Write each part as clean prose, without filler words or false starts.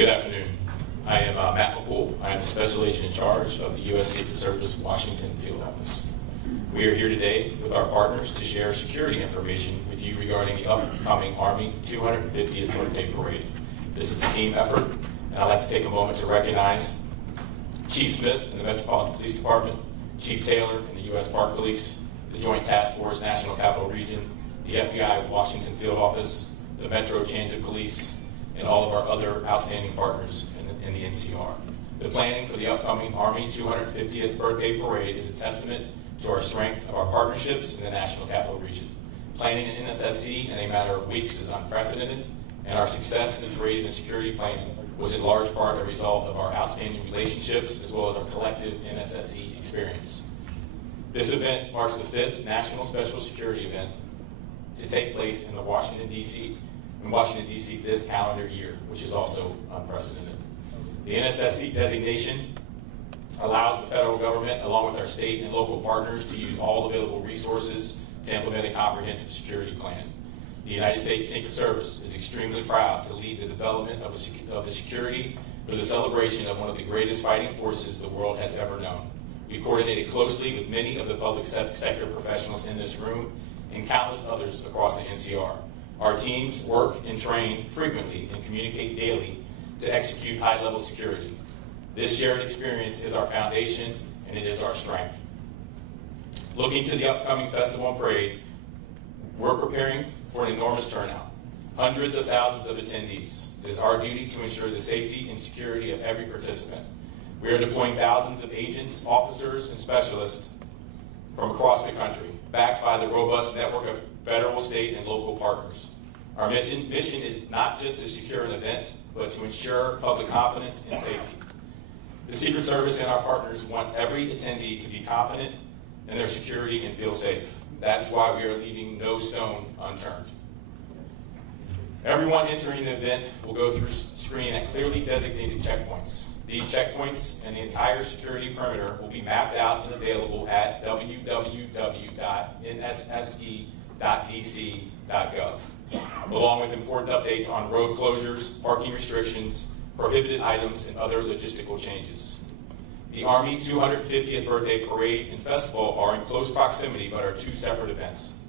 Good afternoon. I am Matt McCool. I am the Special Agent in charge of the U.S. Secret Service Washington Field Office. We are here today with our partners to share security information with you regarding the upcoming Army 250th Birthday Parade. This is a team effort, and I'd like to take a moment to recognize Chief Smith in the Metropolitan Police Department, Chief Taylor in the U.S. Park Police, the Joint Task Force National Capital Region, the FBI Washington Field Office, the Metro Transit Police, and all of our other outstanding partners in the NCR. The planning for the upcoming Army 250th Birthday Parade is a testament to our strength of our partnerships in the National Capital Region. Planning an NSSC in a matter of weeks is unprecedented, and our success in the parade and the security plan was in large part a result of our outstanding relationships as well as our collective NSSC experience. This event marks the 5th National Special Security event to take place in Washington, D.C. this calendar year, which is also unprecedented. The NSSC designation allows the federal government, along with our state and local partners, to use all available resources to implement a comprehensive security plan. The United States Secret Service is extremely proud to lead the development of the security for the celebration of one of the greatest fighting forces the world has ever known. We've coordinated closely with many of the public sector professionals in this room and countless others across the NCR. Our teams work and train frequently and communicate daily to execute high-level security. This shared experience is our foundation, and it is our strength. Looking to the upcoming festival and parade, we're preparing for an enormous turnout. Hundreds of thousands of attendees. It is our duty to ensure the safety and security of every participant. We are deploying thousands of agents, officers, and specialists from across the country, backed by the robust network of federal, state, and local partners. Our mission is not just to secure an event, but to ensure public confidence and safety. The Secret Service and our partners want every attendee to be confident in their security and feel safe. That is why we are leaving no stone unturned. Everyone entering the event will go through screening at clearly designated checkpoints. These checkpoints and the entire security perimeter will be mapped out and available at www.nsse.dc.gov, along with important updates on road closures, parking restrictions, prohibited items, and other logistical changes. The Army 250th Birthday Parade and Festival are in close proximity but are two separate events.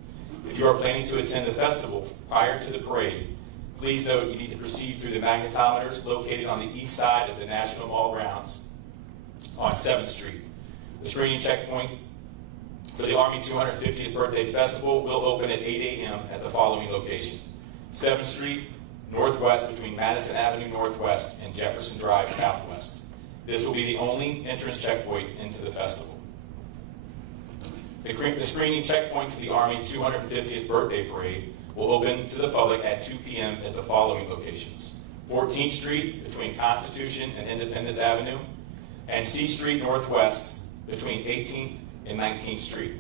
If you are planning to attend the festival prior to the parade, please note you need to proceed through the magnetometers located on the east side of the National Mall grounds on 7th Street. The screening checkpoint for the Army 250th Birthday Festival will open at 8 a.m. at the following location: 7th Street Northwest between Madison Avenue Northwest and Jefferson Drive Southwest. This will be the only entrance checkpoint into the festival. The screening checkpoint for the Army 250th Birthday Parade will open to the public at 2 p.m. at the following locations: 14th Street between Constitution and Independence Avenue, and C Street Northwest between 18th and 19th Street.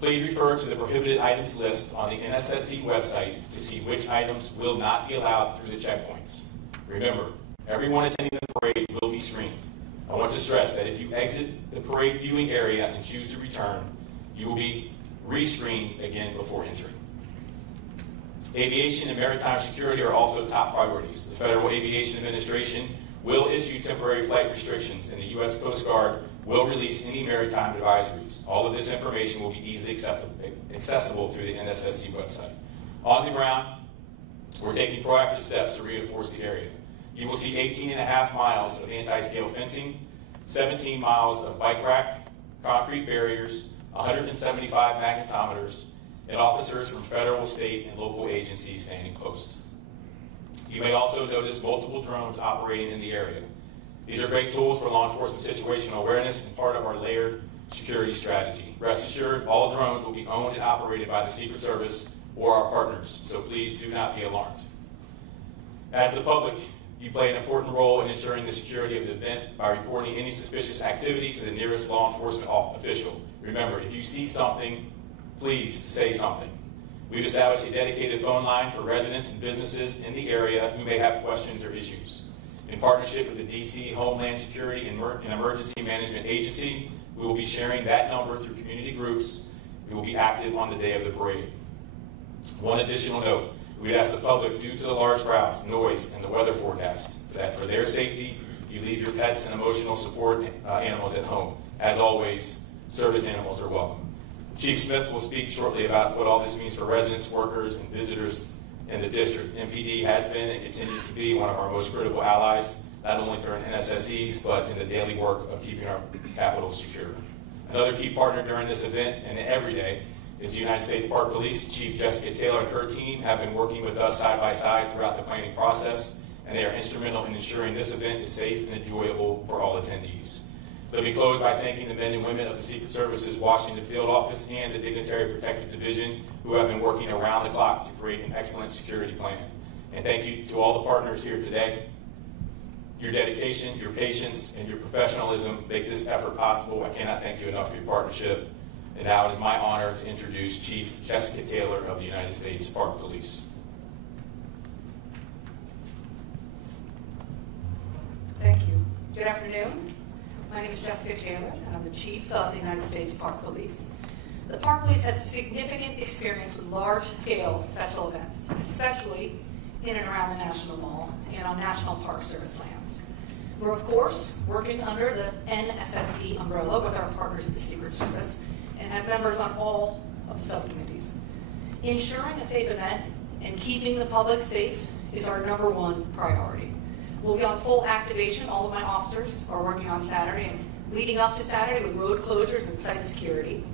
Please refer to the prohibited items list on the NSSC website to see which items will not be allowed through the checkpoints. Remember, everyone attending the parade will be screened. I want to stress that if you exit the parade viewing area and choose to return, you will be re-screened again before entering. Aviation and maritime security are also top priorities. The Federal Aviation Administration will issue temporary flight restrictions, and the U.S. Coast Guard will release any maritime advisories. All of this information will be easily accessible through the NSSC website. On the ground, we're taking proactive steps to reinforce the area. You will see 18.5 miles of anti-scale fencing, 17 miles of bike rack, concrete barriers, 175 magnetometers, and officers from federal, state, and local agencies standing post. You may also notice multiple drones operating in the area. These are great tools for law enforcement situational awareness and part of our layered security strategy. Rest assured, all drones will be owned and operated by the Secret Service or our partners, so please do not be alarmed. As the public, you play an important role in ensuring the security of the event by reporting any suspicious activity to the nearest law enforcement official. Remember, if you see something, please say something. We've established a dedicated phone line for residents and businesses in the area who may have questions or issues. In partnership with the D.C. Homeland Security and Emergency Management Agency, we will be sharing that number through community groups. We will be active on the day of the parade. One additional note, We'd ask the public, due to the large crowds, noise, and the weather forecast, that for their safety, you leave your pets and emotional support animals at home. As always, service animals are welcome. Chief Smith will speak shortly about what all this means for residents, workers, and visitors in the district. MPD has been and continues to be one of our most critical allies, not only during NSSEs, but in the daily work of keeping our capital secure. Another key partner during this event and every day is the United States Park Police. Chief Jessica Taylor and her team have been working with us side by side throughout the planning process, and they are instrumental in ensuring this event is safe and enjoyable for all attendees. Let me close by thanking the men and women of the Secret Service's Washington Field Office and the Dignitary Protective Division who have been working around the clock to create an excellent security plan. And thank you to all the partners here today. Your dedication, your patience, and your professionalism make this effort possible. I cannot thank you enough for your partnership. And now it is my honor to introduce Chief Jessica Taylor of the United States Park Police. Thank you. Good afternoon. My name is Jessica Taylor, and I'm the Chief of the United States Park Police. The Park Police has significant experience with large-scale special events, especially in and around the National Mall and on National Park Service lands. We're, of course, working under the NSSE umbrella with our partners at the Secret Service and have members on all of the subcommittees. Ensuring a safe event and keeping the public safe is our #1 priority. We'll be on full activation. All of my officers are working on Saturday and leading up to Saturday with road closures and site security.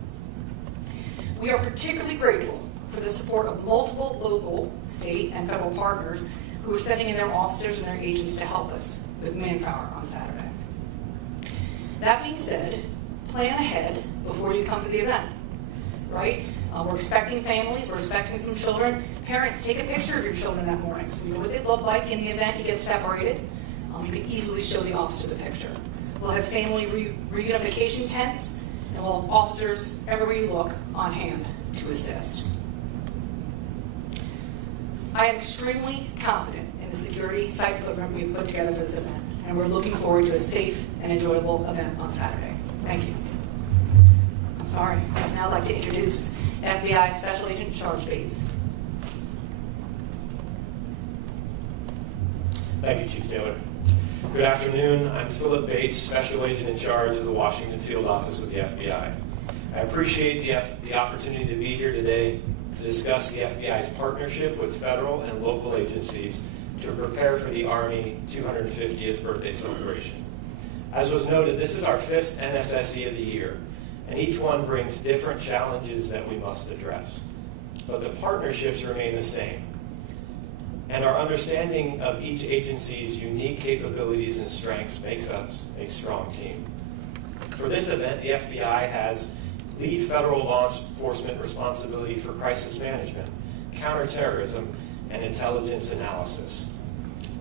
We are particularly grateful for the support of multiple local, state, and federal partners who are sending in their officers and their agents to help us with manpower on Saturday. That being said, plan ahead before you come to the event, right? We're expecting families, we're expecting some children. Parents, take a picture of your children that morning so we know what they look like in the event you get separated. You can easily show the officer the picture. We'll have family reunification tents, and we'll have officers everywhere you look on hand to assist. I am extremely confident in the security site footprint we've put together for this event, and we're looking forward to a safe and enjoyable event on Saturday. Thank you. I'm sorry. I'd now like to introduce FBI Special Agent in Charge Bates. Thank you, Chief Taylor. Good afternoon. I'm Philip Bates, Special Agent in Charge of the Washington Field Office of the FBI. I appreciate the opportunity to be here today to discuss the FBI's partnership with federal and local agencies to prepare for the Army 250th birthday celebration. As was noted, this is our 5th NSSE of the year, and each one brings different challenges that we must address. But the partnerships remain the same, and our understanding of each agency's unique capabilities and strengths makes us a strong team. For this event, the FBI has lead federal law enforcement responsibility for crisis management, counterterrorism, and intelligence analysis.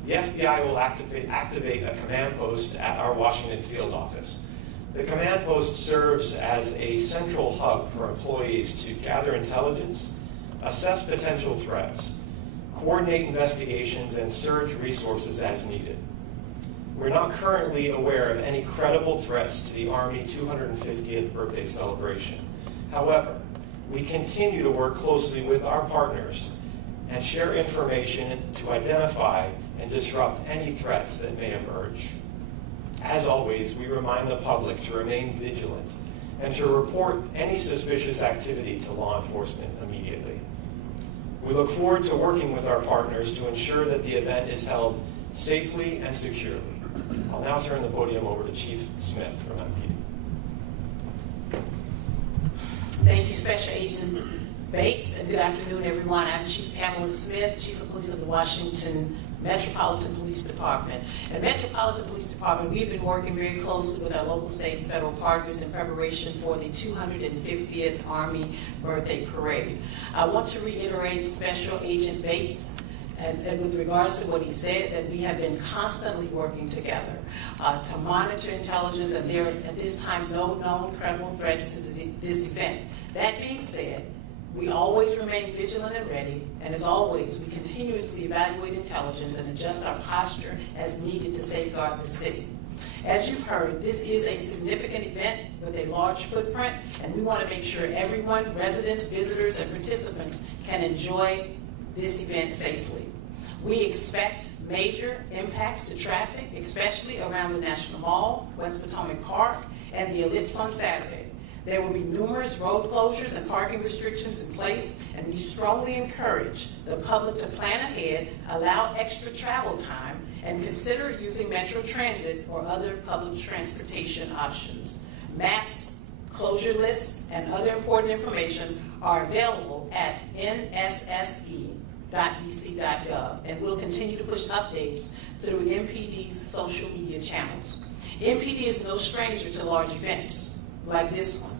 The FBI will activate a command post at our Washington Field Office. The command post serves as a central hub for employees to gather intelligence, assess potential threats, coordinate investigations, and surge resources as needed. We're not currently aware of any credible threats to the Army 250th birthday celebration. However, we continue to work closely with our partners and share information to identify and disrupt any threats that may emerge. As always, we remind the public to remain vigilant and to report any suspicious activity to law enforcement immediately. We look forward to working with our partners to ensure that the event is held safely and securely. I'll now turn the podium over to Chief Smith from MPD. Thank you, Special Agent Bates, and good afternoon, everyone. I'm Chief Pamela Smith, Chief of Police of the Washington Metropolitan Police Department. At Metropolitan Police Department, we've been working very closely with our local, state, and federal partners in preparation for the 250th Army Birthday Parade. I want to reiterate Special Agent Bates and with regards to what he said, that we have been constantly working together to monitor intelligence, and there are at this time no known credible threats to this event. That being said, we always remain vigilant and ready, and as always, we continuously evaluate intelligence and adjust our posture as needed to safeguard the city. As you've heard, this is a significant event with a large footprint, and we want to make sure everyone, residents, visitors, and participants can enjoy this event safely. We expect major impacts to traffic, especially around the National Mall, West Potomac Park, and the Ellipse on Saturday. There will be numerous road closures and parking restrictions in place, and we strongly encourage the public to plan ahead, allow extra travel time, and consider using Metro Transit or other public transportation options. Maps, closure lists, and other important information are available at nsse.dc.gov, and we'll continue to push updates through MPD's social media channels. MPD is no stranger to large events like this one.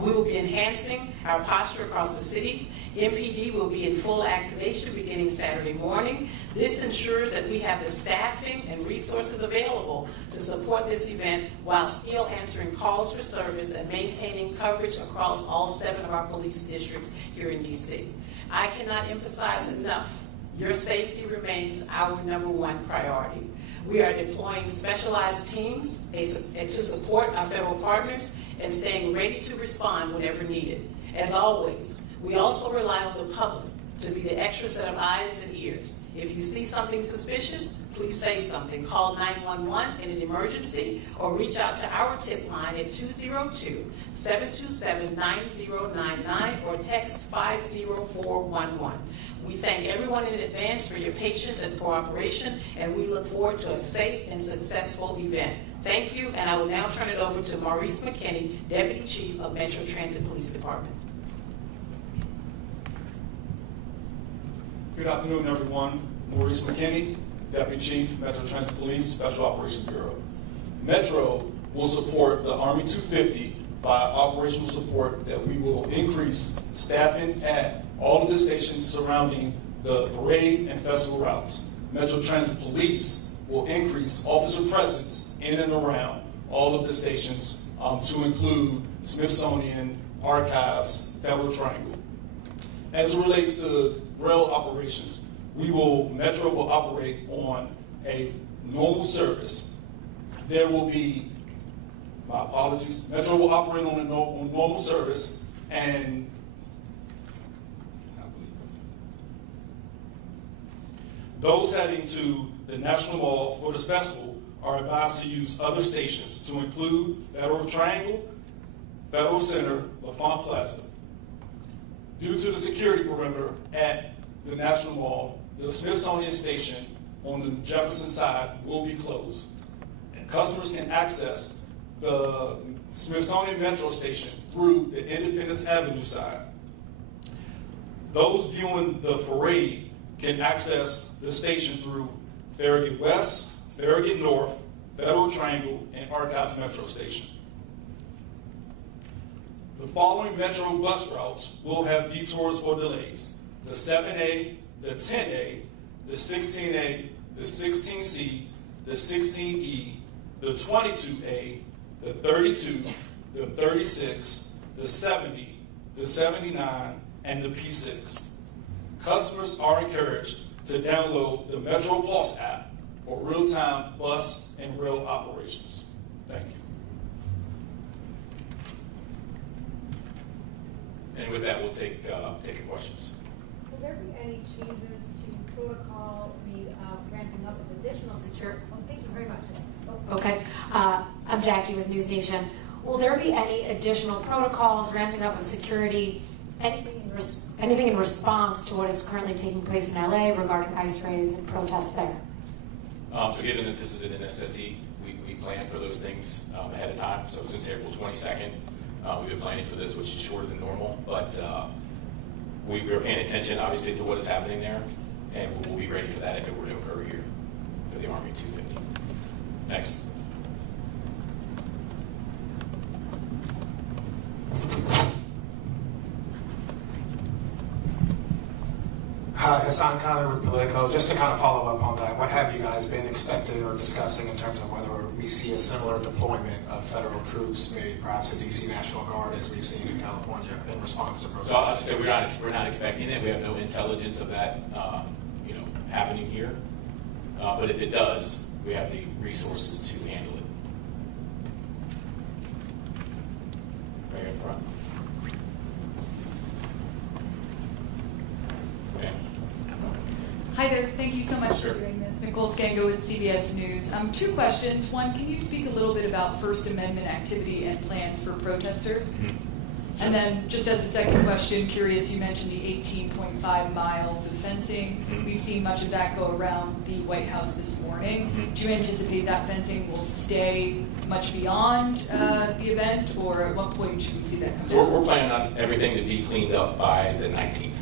We will be enhancing our posture across the city. MPD will be in full activation beginning Saturday morning. This ensures that we have the staffing and resources available to support this event while still answering calls for service and maintaining coverage across all 7 of our police districts here in DC. I cannot emphasize enough, your safety remains our #1 priority. We are deploying specialized teams to support our federal partners and staying ready to respond whenever needed. As always, we also rely on the public to be the extra set of eyes and ears. If you see something suspicious, please say something. Call 911 in an emergency or reach out to our tip line at 202-727-9099 or text 50411. We thank everyone in advance for your patience and cooperation, and we look forward to a safe and successful event. Thank you, and I will now turn it over to Maurice McKinney, Deputy Chief of Metro Transit Police Department. Good afternoon, everyone. Maurice McKinney, Deputy Chief, Metro Transit Police, Special Operations Bureau. Metro will support the Army 250 by operational support that we will increase staffing at all of the stations surrounding the parade and festival routes. Metro Transit Police will increase officer presence in and around all of the stations to include Smithsonian, Archives, Federal Triangle. As it relates to rail operations, Metro will operate on a normal service. There will be, my apologies, Metro will operate on a normal service, and those heading to the National Mall for this festival are advised to use other stations to include Federal Triangle, Federal Center, LaFont Plaza. Due to the security perimeter at the National Mall, the Smithsonian station on the Jefferson side will be closed. And customers can access the Smithsonian Metro station through the Independence Avenue side. Those viewing the parade can access the station through Farragut West, Farragut North, Federal Triangle, and Archives Metro Station. The following Metro bus routes will have detours or delays: the 7A, the 10A, the 16A, the 16C, the 16E, the 22A, the 32, the 36, the 70, the 79, and the P6. Customers are encouraged to download the Metro Pulse app for real-time bus and rail operations. Thank you. And with that, we'll take your questions. Will there be any changes to protocol, ramping up of additional security? Oh, thank you very much. Oh. Okay. I'm Jackie with News Nation. Will there be any additional protocols, ramping up of security, anything in response to what is currently taking place in LA regarding ICE raids and protests there? So given that this is an NSSE, we plan for those things ahead of time. So since April 22nd, we've been planning for this, which is shorter than normal, but we are paying attention, obviously, to what is happening there, and we'll be ready for that if it were to occur here for the Army 250. Next. Hi, Hassan Khan with Politico. Just to kind of follow up on that, what have you guys been expecting or discussing in terms of whether we see a similar deployment of federal troops, maybe perhaps a DC National Guard as we've seen in California in response to protests? So I'll just say we're not expecting it. We have no intelligence of that happening here. But if it does, we have the resources to handle it. Right here in front. Okay. much Sure. for doing this. Nicole Stango with CBS News. Two questions. One, can you speak a little bit about First Amendment activity and plans for protesters? Mhm. And then, just as a second question, curious, you mentioned the 18.5 miles of fencing. Mhm. We've seen much of that go around the White House this morning. Mhm. Do you anticipate that fencing will stay much beyond the event, or at what point should we see that come So down? we're planning on everything to be cleaned up by the 19th.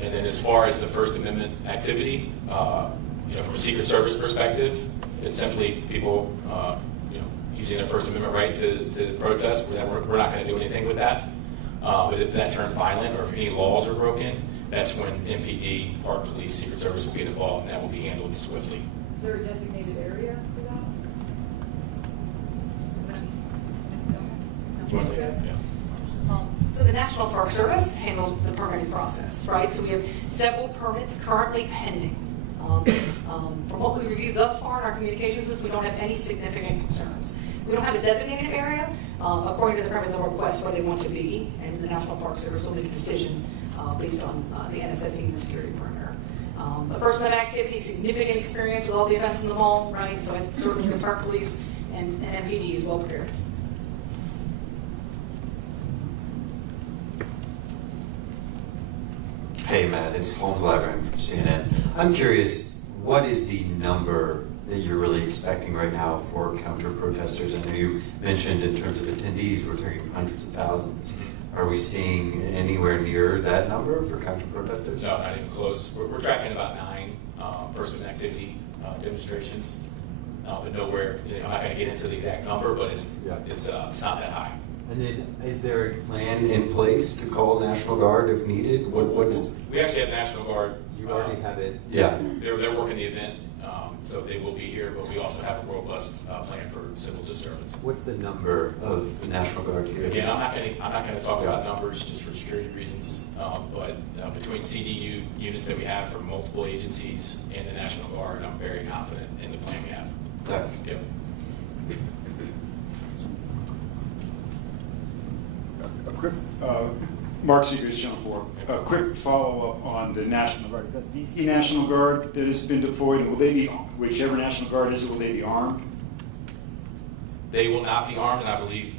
And then as far as the First Amendment activity, from a Secret Service perspective, it's simply people, using their First Amendment right to protest. We're not going to do anything with that. But if that turns violent or if any laws are broken, that's when MPD, Park Police, Secret Service will get involved, and that will be handled swiftly. Is there a designated area for that? You want to take that? Yeah. So the National Park Service handles the permitting process, right? So we have several permits currently pending. From what we reviewed thus far in our communications list, we don't have any significant concerns. We don't have a designated area. According to the permit, they'll request where they want to be, and the National Park Service will make a decision based on the NSSE and the security perimeter. But First Amendment activity, significant experience with all the events in the mall, right? So I think certainly the Park Police and MPD is well prepared. Hey Matt, it's Holmes Labyrinth from CNN. I'm curious, what is the number that you're really expecting right now for counter-protesters? I know you mentioned in terms of attendees, we're talking hundreds of thousands. Are we seeing anywhere near that number for counter-protesters? No, not even close. We're tracking about 9 First Amendment activity demonstrations, but nowhere. I'm not going to get into the exact number, but it's not that high. And then, is there a plan in place to call National Guard if needed? What is? We actually have National Guard. You already have it. Yeah. They're working the event, so they will be here. But we also have a robust plan for civil disturbance. What's the number of the National Guard here? Again, I'm not going to talk about numbers just for security reasons. But between CDU units that we have from multiple agencies and the National Guard, I'm very confident in the plan we have. Thanks. Yep. Mark Seegers, Channel 4. A quick follow-up on the National Guard. Is that DC National Guard that has been deployed? And will they be, whichever National Guard is it, will they be armed? They will not be armed, and I believe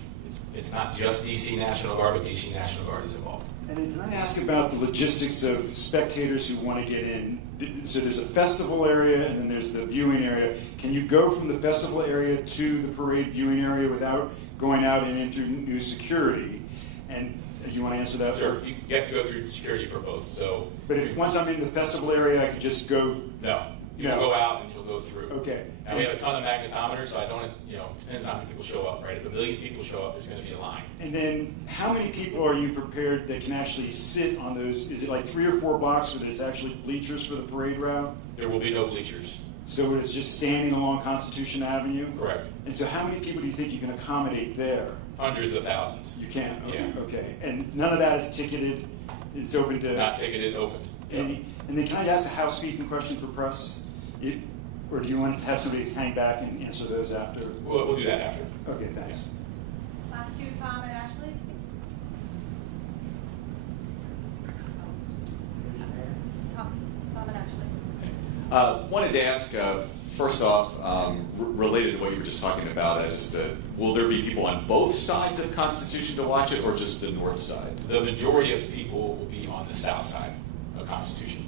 it's not just DC National Guard, but DC National Guard is involved. And then can I ask about the logistics of spectators who want to get in? So there's a festival area, and then there's the viewing area. Can you go from the festival area to the parade viewing area without going out and into new security? And you want to answer that? Sure. You have to go through security for both. So, but if once I'm in the festival area, I could just go. No, you'll go out and you'll go through. Okay. And we have a ton of magnetometers, so I don't. Depends on how many people show up, right? If 1 million people show up, there's going to be a line. And then, how many people are you prepared that can actually sit on those? Is it like 3 or 4 blocks, so that it's actually bleachers for the parade route? There will be no bleachers. So it's just standing along Constitution Avenue? Correct. And so, how many people do you think you can accommodate there? Hundreds of thousands. You can? Okay. Yeah. Okay. And none of that is ticketed? It's open to... Not ticketed, opened. And then can I ask a housekeeping question for press? Or do you want to have somebody hang back and answer those after? We'll do that after. Okay, thanks. Last two, Tom and Ashley. Tom and Ashley. Wanted to ask, first off, related to what you were just talking about, will there be people on both sides of Constitution to watch it, or just the north side? The majority of people will be on the south side of Constitution.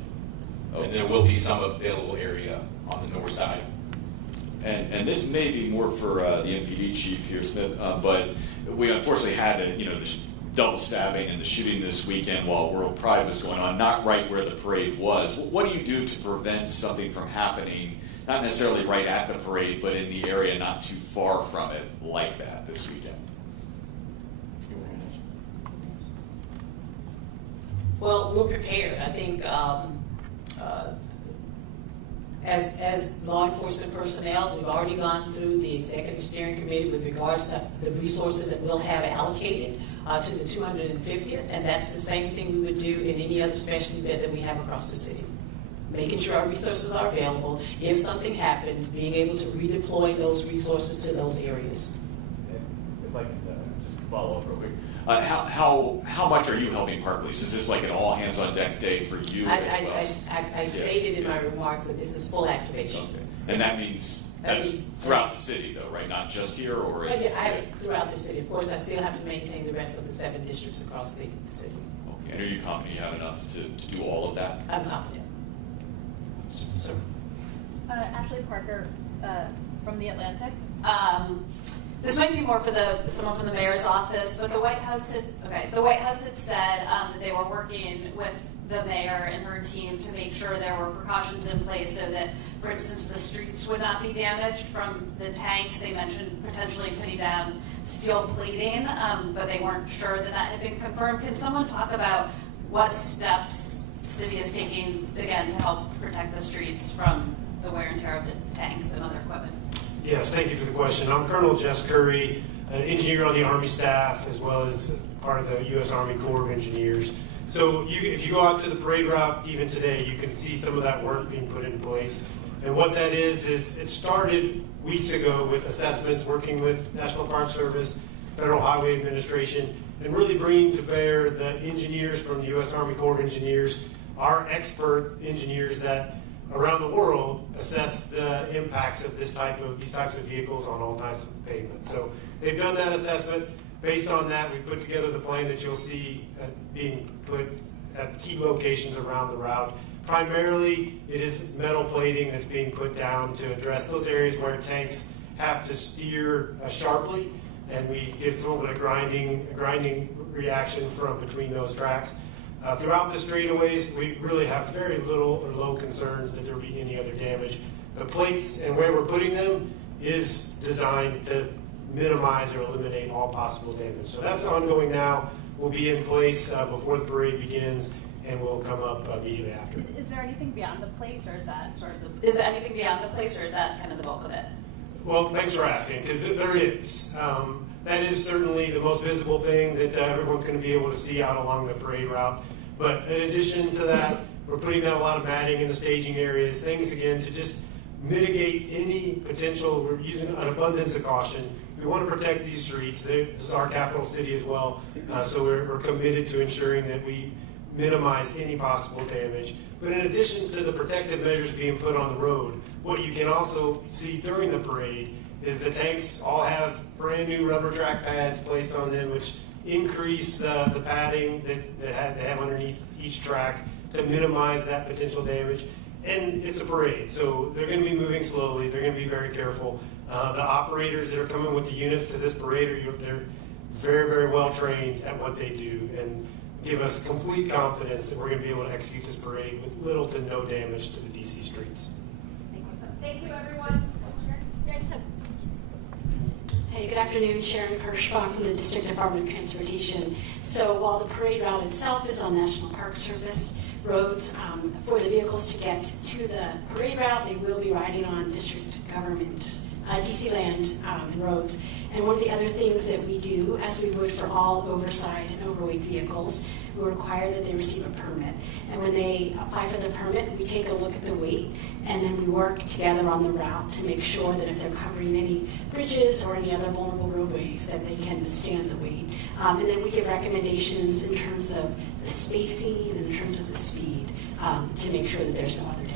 Okay. And there will be some available area on the north side. And this may be more for the MPD chief here, Smith, but we unfortunately had the double stabbing and the shooting this weekend while World Pride was going on, not right where the parade was. What do you do to prevent something from happening, not necessarily right at the parade, but in the area not too far from it like that this weekend? Well, we're prepared. I think as law enforcement personnel, we've already gone through the executive steering committee with regards to the resources that we'll have allocated to the 250th, and that's the same thing we would do in any other special event that we have across the city. Making sure our resources are available. If something happens, being able to redeploy those resources to those areas. If I can just follow up real quick. How much are you helping Park Police? Is this like an all hands on deck day for you as well? I stated in my remarks that this is full activation. Okay. And that means that's throughout the city, though, right? Not just here, or it's throughout the city. Of course, I still have to maintain the rest of the 7 districts across the city. Okay. And are you confident you have enough to do all of that? I'm confident. Sir. Ashley Parker from The Atlantic. This might be more for someone from the mayor's office, but the White House had said that they were working with the mayor and her team to make sure there were precautions in place so that, for instance, the streets would not be damaged from the tanks. They mentioned potentially putting down steel plating, but they weren't sure that had been confirmed. Can someone talk about what steps the city is taking, again, to help protect the streets from the wear and tear of the tanks and other equipment? Yes, thank you for the question. I'm Colonel Jess Curry, an engineer on the Army staff, as well as part of the U.S. Army Corps of Engineers. So if you go out to the parade route even today, you can see some of that work being put in place. And what that is it started weeks ago with assessments, working with National Park Service, Federal Highway Administration, and really bringing to bear the engineers from the U.S. Army Corps of Engineers, our expert engineers that around the world assess the impacts of these types of vehicles on all types of pavement. So they've done that assessment. Based on that, we put together the plan that you'll see being put at key locations around the route. Primarily, it is metal plating that's being put down to address those areas where tanks have to steer sharply, and we get some of the grinding reaction from between those tracks. Throughout the straightaways, we really have very little or low concerns that there will be any other damage. The plates and where we're putting them is designed to minimize or eliminate all possible damage. So that's ongoing now. Will be in place before the parade begins, and will come up immediately after. Is there anything beyond the plates, or is that sort of the... Is there anything beyond the plates, or is that kind of the bulk of it? Well, thanks for asking, because there is. That is certainly the most visible thing that everyone's going to be able to see out along the parade route. But in addition to that, we're putting down a lot of matting in the staging areas, things, again, to just mitigate any potential. We're using an abundance of caution. We want to protect these streets. This is our capital city as well, so we're committed to ensuring that we minimize any possible damage. But in addition to the protective measures being put on the road, what you can also see during the parade is the tanks all have brand new rubber track pads placed on them, which increase the padding that they have underneath each track to minimize that potential damage. And it's a parade, so they're going to be moving slowly. They're going to be very careful. The operators that are coming with the units to this parade, they're very, very well trained at what they do, and give us complete confidence that we're going to be able to execute this parade with little to no damage to the DC streets. Thank you, everyone. Hey, good afternoon. Sharon Kirschbaum from the District Department of Transportation. So while the parade route itself is on National Park Service roads, for the vehicles to get to the parade route, they will be riding on district government, DC land and roads. And one of the other things that we do, as we would for all oversized and overweight vehicles, we require that they receive a permit. And when they apply for the permit, we take a look at the weight, and then we work together on the route to make sure that if they're covering any bridges or any other vulnerable roadways, that they can withstand the weight. And then we give recommendations in terms of the spacing and in terms of the speed to make sure that there's no other